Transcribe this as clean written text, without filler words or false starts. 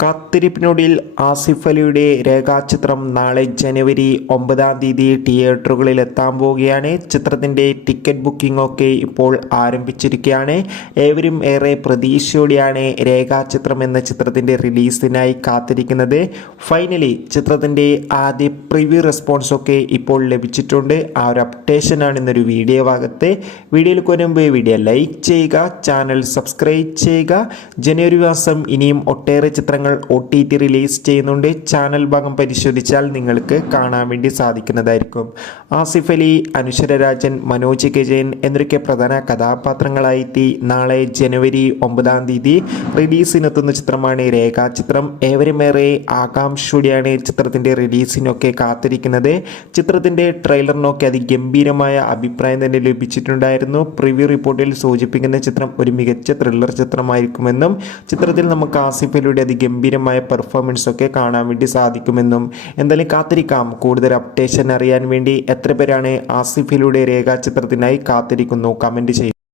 കാത്തിരിപ്പിനൊടുവിൽ ആസിഫ് അലിയുടെ രേഖാചിത്രം നാളെ ജനുവരി 9 തിയേറ്ററുകളിൽ എത്താൻ പോവുകയാണ്. ചിത്രത്തിൻ്റെ ടിക്കറ്റ് ബുക്കിംഗ് ഒക്കെ ഇപ്പോൾ ആരംഭിച്ചിരിക്കുകയാണ്. ഏവരും ഏറെ പ്രതീക്ഷയോടെയാണ് രേഖാചിത്രം എന്ന ചിത്രത്തിൻ്റെ റിലീസിനായി കാത്തിരിക്കുന്നത്. ഫൈനലി ചിത്രത്തിൻ്റെ ആദ്യ പ്രിവ്യൂ റെസ്പോൺസ് ഒക്കെ ഇപ്പോൾ ലഭിച്ചിട്ടുണ്ട്. ആ ഒരു അപ്ഡേഷനാണ് ഇന്നൊരു വീഡിയോ ഭാഗത്ത്. വീഡിയോയിൽ കൊണ്ടുമ്പോൾ വീഡിയോ ലൈക്ക് ചെയ്യുക, ചാനൽ സബ്സ്ക്രൈബ് ചെയ്യുക. ജനുവരി മാസം ഇനിയും ഒട്ടേറെ ചിത്രങ്ങൾ OTT റിലീസ് ചെയ്യുന്നുണ്ട്. ചാനൽ ഭാഗം പരിശോധിച്ചാൽ നിങ്ങൾക്ക് കാണാൻ വേണ്ടി സാധിക്കുന്നതായിരിക്കും. ആസിഫ് അലി, അനുശ്വര രാജൻ, മനോജ് കെ ജയൻ എന്നൊക്കെ പ്രധാന കഥാപാത്രങ്ങളായി നാളെ ജനുവരി 9 റിലീസിനെത്തുന്ന ചിത്രമാണ് രേഖാചിത്രം. ഏവരുമേറെ ആകാംക്ഷയോടെയാണ് ചിത്രത്തിൻ്റെ റിലീസിനൊക്കെ കാത്തിരിക്കുന്നത്. ചിത്രത്തിൻ്റെ ട്രെയിലറിനൊക്കെ അതിഗംഭീരമായ അഭിപ്രായം തന്നെ ലഭിച്ചിട്ടുണ്ടായിരുന്നു. പ്രിവ്യൂ റിപ്പോർട്ടിൽ സൂചിപ്പിക്കുന്ന ചിത്രം ഒരു മികച്ച ത്രില്ലർ ചിത്രമായിരിക്കുമെന്നും ചിത്രത്തിൽ നമുക്ക് ആസിഫ് അലിയുടെ ഗംഭീരമായ പെർഫോമൻസ് ഒക്കെ കാണാൻ വേണ്ടി സാധിക്കുമെന്നും എന്തായാലും കാത്തിരിക്കാം. കൂടുതൽ അപ്ഡേഷൻ അറിയാൻ വേണ്ടി എത്ര പേരാണ് ആസിഫ് അലിയുടെ രേഖാചിത്രത്തിനായി കാത്തിരിക്കുന്നു? കമൻറ്റ് ചെയ്യും.